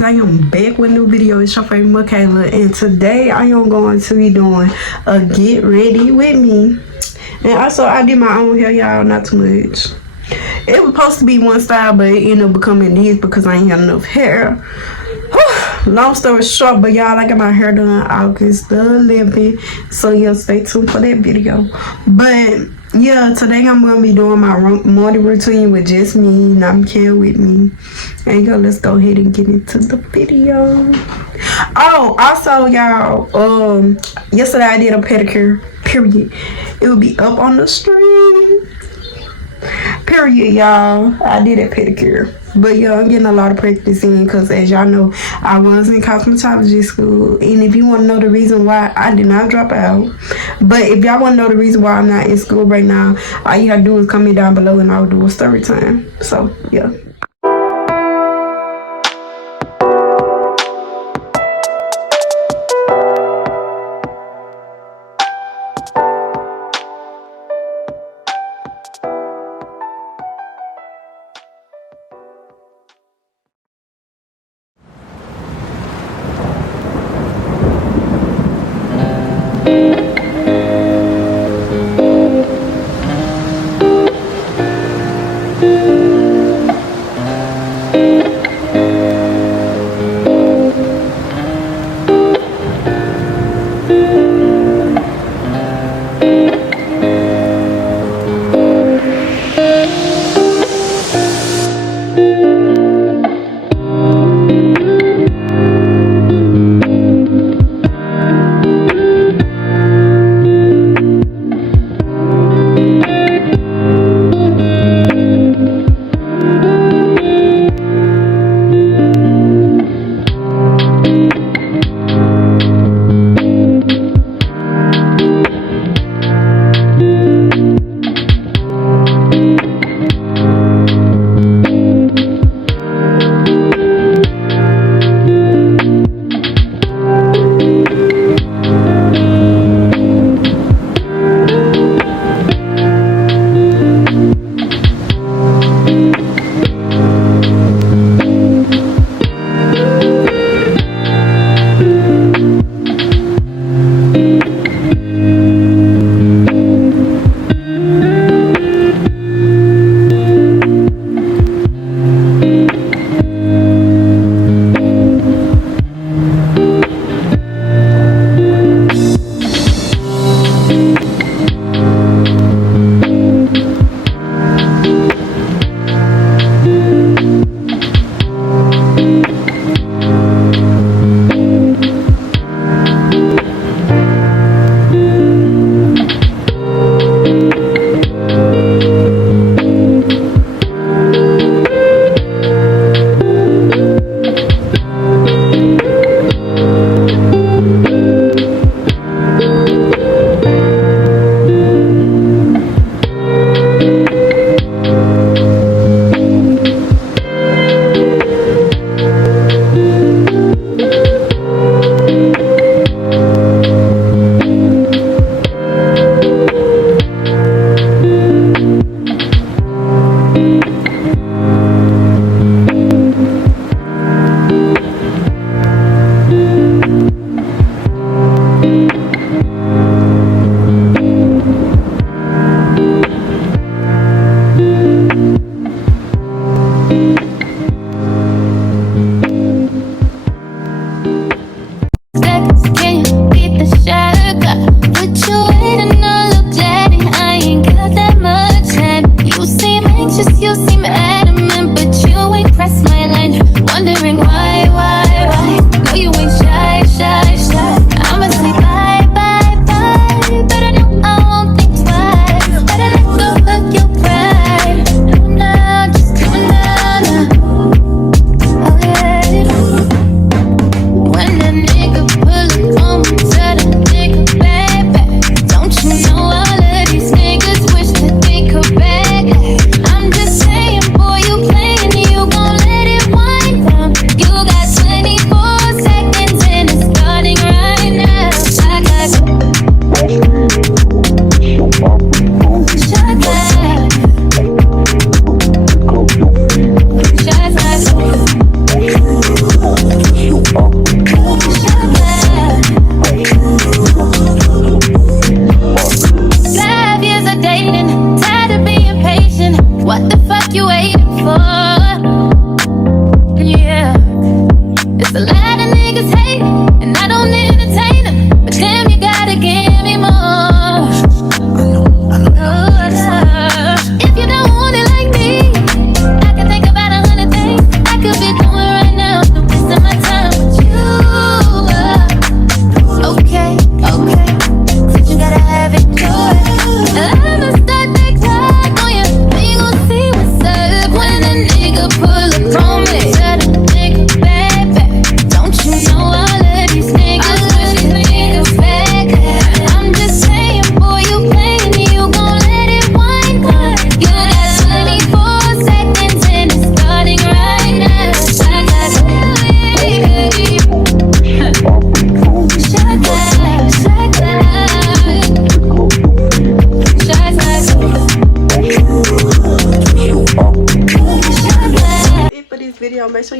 guys, I am back with a new video. It's your favorite Michaela, and today I am going to be doing a get ready with me. And also I did my own hair, y'all, not too much. It was supposed to be one style, but it ended up becoming this because I ain't had enough hair. Long story short, but y'all, I got my hair done August the 11th, so yeah, stay tuned for that video. But yeah, today I'm gonna be doing my morning routine with just me, not Michaela with me. And yo, let's go ahead and get into the video. Oh, also y'all, yesterday I did a pedicure. Period. It will be up on the screen. Period, y'all. I did a pedicure. But yeah, I'm getting a lot of practice in because, as y'all know, I was in cosmetology school. And if you want to know the reason why I did not drop out, but if y'all want to know the reason why I'm not in school right now, all you gotta do is comment down below and I'll do a story time. So yeah.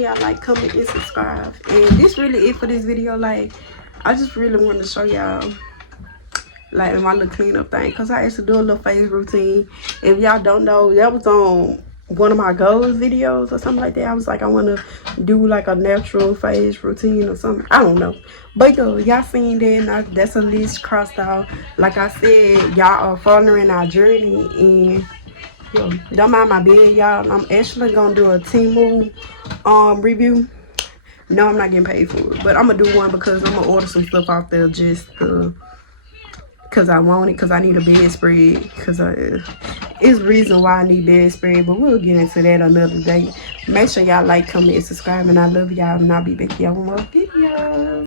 y'all like, comment, and subscribe. And this really it for this video. Like, I just really want to show y'all like my little cleanup thing, because I used to do a little face routine. If y'all don't know, that was on one of my goals videos or something like that. I was like, I want to do like a natural face routine or something. I don't know, but y'all seen that, and that's a list crossed out. Like I said, y'all are following our journey, and don't mind my bed, y'all. I'm actually gonna do a Temu review. No, I'm not getting paid for it, but I'm gonna do one because I'm gonna order some stuff off there just because I want it, because I need a bedspread, because it's reason why I need bedspread, but we'll get into that another day. Make sure y'all like, comment, and subscribe, and I love y'all, and I'll be back here with more videos.